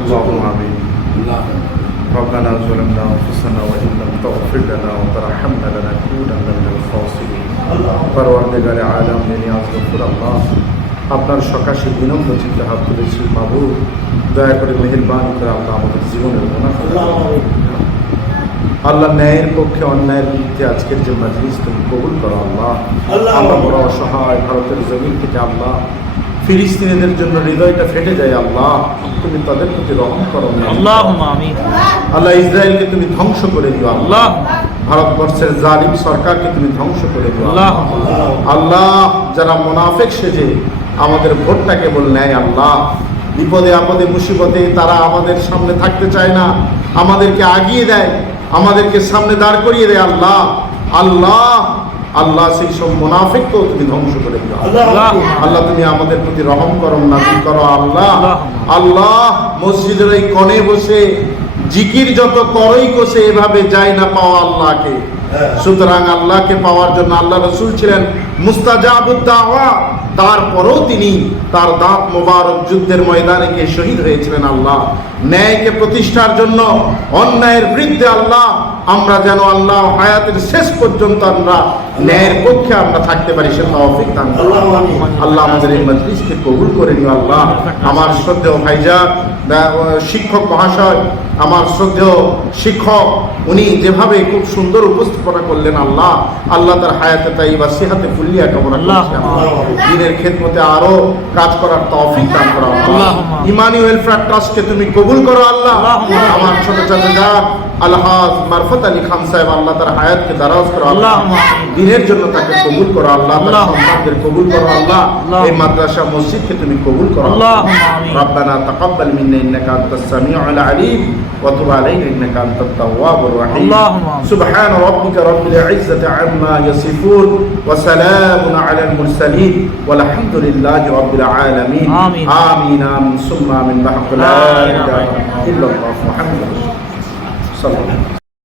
اللهم آمين ربنا ظلمنا أنفسنا وإن لم تغفر لنا وترحمنا لنكونن من الخاسرين পরওয়ারদিগারে আলম নিয়াজ গফুর আল্লাহ আপনার সকাশে বিনম্র চিত্তে হাত তুলেছি বাবু দয়া করে মেহেরবানি করে আল্লাহ আমাদের জীবনের মুনাফা আল্লাহ ন্যায়ের পক্ষে অন্যায়ের বিরুদ্ধে আজকের যে মজলিস তুমি কবুল করো আল্লাহ আল্লাহ। আমরা বড় অসহায় ভারতের জমিন থেকে আল্লাহ ফিলিস্তিনিদের জন্য হৃদয়টা ফেটে যায় আল্লাহ তুমি তাদের প্রতি রহম করো আল্লাহ। আল্লাহ ইসরায়েলকে তুমি ধ্বংস করে দিও আল্লাহ। ভারতবর্ষের জালিম সরকারকে তুমি ধ্বংস করে দিও আল্লাহ। আল্লাহ যারা মোনাফেক সেজে আমাদের ভোটটা কেবল নেয় আল্লাহ। বিপদে আপদে মুসিবতে তারা আমাদের সামনে থাকতে চায় না আমাদেরকে আগিয়ে দেয় আমাদেরকে সামনে দাঁড় করিয়ে দেয় আল্লাহ। আল্লাহ আল্লাহ সেই সব মোনাফিককেও তুমি ধ্বংস করে দিও। আল্লাহ। আল্লাহ তুমি আমাদের প্রতি রহম করো নাজিল করো আল্লাহ। আল্লাহ। আল্লাহ মসজিদের এই কনে বসে জিকির যত করই কোসে এভাবে যায় না পাওয়া আল্লাহকে। হ্যাঁ। সুতরাং আল্লাহকে পাওয়ার জন্য আল্লাহ রসুল ছিলেন মুস্তাজাবুদ্দাওয়া। তারপরেও তিনি তার দাঁত মোবারক যুদ্ধের ময়দানে গিয়ে শহীদ হয়েছিলেন আল্লাহ। ন্যায়কে প্রতিষ্ঠার জন্য অন্যায়ের বিরুদ্ধে আল্লাহ আমরা যেন আল্লাহ হায়াতের শেষ পর্যন্ত আমরা ন্যায়ের পক্ষে আমরা থাকতে পারি সে তৌফিক দান আল্লাহ আমাদের এই মজলিসকে কবুল করে নিও আল্লাহ। আমার শ্রদ্ধেয় ভাইজা শিক্ষক মহাশয় আমার শ্রদ্ধেয় শিক্ষক উনি যেভাবে খুব সুন্দর উপস্থাপনা করলেন আল্লাহ আল্লাহ তার হায়াতে তাই বা সিহাতে ফুল্লিয়া কামনা আল্লাহ। দিনের খেদমতে আরও কাজ করার তফিক দান করা আল্লাহ। ইমানি ওয়েলফেয়ার ট্রাস্টকে তুমি কবুল করো আল্লাহ। আমার ছোট ছোট যা আলহাজ মারফত আলী খান সাহেব আল্লাহ তার হায়াতকে দারাজ করো আল্লাহ আল্লাহ। দিনের জন্য তাকে কবুল করো আল্লাহ তার আল্লাহ। সন্তানদের কবুল করো আল্লাহ আল্লাহ। এই মাদ্রাসা মসজিদকে তুমি কবুল করো اللهم آمين. ربنا تقبل منا انك انت السميع العليم وتب علينا انك انت التواب الرحيم اللهم آمين. سبحان ربك رب العزه عما يصفون وسلام على المرسلين والحمد لله رب العالمين آمين. امين امين ثم امين بحق لا لا إله اله الا الله محمد صلى 算了。